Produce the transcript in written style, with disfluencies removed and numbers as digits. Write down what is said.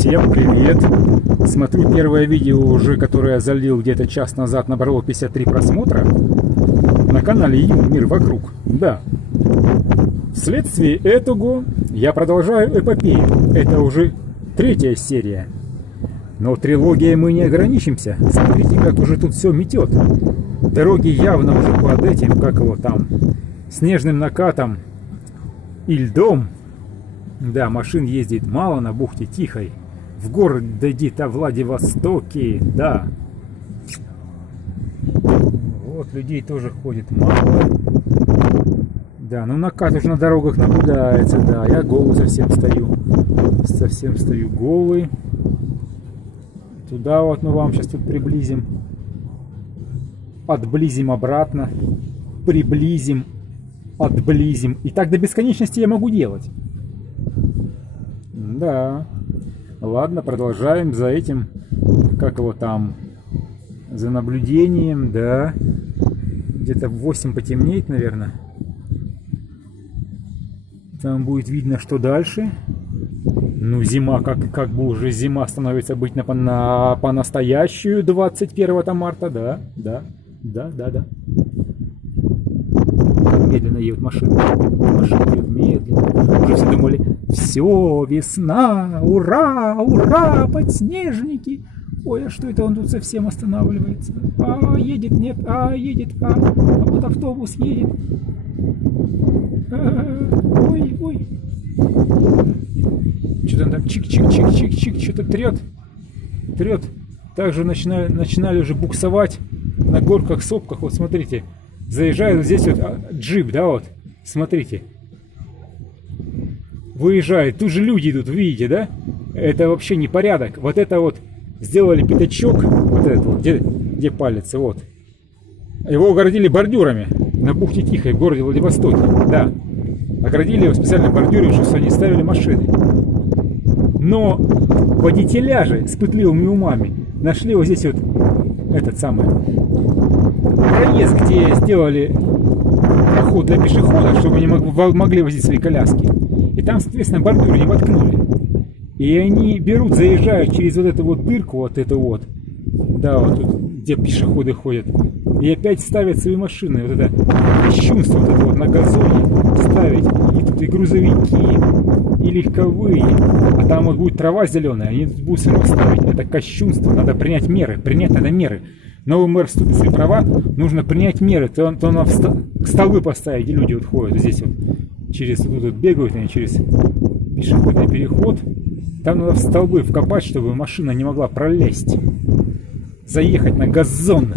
Всем привет! Смотрю первое видео уже, которое я залил где-то час назад, набрало 53 просмотра на канале Мир вокруг. Да. Вследствие этого я продолжаю эпопею. Это уже 3-я серия. Но трилогией мы не ограничимся. Смотрите, как уже тут все метет. Дороги явно уже под этим, как его там, снежным накатом и льдом. Да, машин ездит мало на бухте Тихой. В городе о Владивостоке, да. Вот людей тоже ходит мало. Да, ну накат уже на дорогах наблюдается, да. Я голый совсем стою. Совсем стою голый. Туда вот мы вам сейчас тут приблизим. Отблизим обратно. Приблизим. Отблизим. И так до бесконечности я могу делать. Да. Ладно, продолжаем за этим. Как его там? За наблюдением, да. Где-то в 8 потемнеет, наверное. Там будет видно, что дальше. Ну, зима, как бы уже зима становится быть по-настоящую 21 марта, да. Медленно едет машина. Машина едет медленно. Уже все думали, все, весна, ура, ура, подснежники. Ой, а что это он тут совсем останавливается? А, едет, нет, а, едет, а вот автобус едет. Ой, ой. Что-то он там чик-чик-чик-чик-чик, что-то трет. Трет. Также начинали уже буксовать на горках, сопках. Вот смотрите. Заезжает вот здесь вот джип, да, вот. Смотрите. Выезжает. Тут же люди идут, видите, да? Это вообще непорядок. Вот это вот сделали пятачок. Вот этот вот, где палец, вот. Его огородили бордюрами на бухте Тихой в городе Владивостоке. Да. Оградили его специально бордюрами, чтобы они ставили машины. Но водителя же с пытливыми умами нашли вот здесь вот этот самый проезд, где сделали проход для пешеходов, чтобы они могли возить свои коляски. И там, соответственно, бордюры не воткнули. И они берут, заезжают через вот эту вот дырку, вот эту вот, да, вот тут, где пешеходы ходят, и опять ставят свои машины. Вот это кощунство, вот это вот на газоне ставить. И тут и грузовики, и легковые. А там вот будет трава зеленая, они тут будут все равно ставить. Это кощунство, надо принять меры. Принять надо меры. Новый мэр вступит в свои права, нужно принять меры. То надо столбы поставить, где люди вот ходят. Здесь вот через тут бегают они через пешеходный переход. Там надо в столбы вкопать, чтобы машина не могла пролезть. Заехать на газон.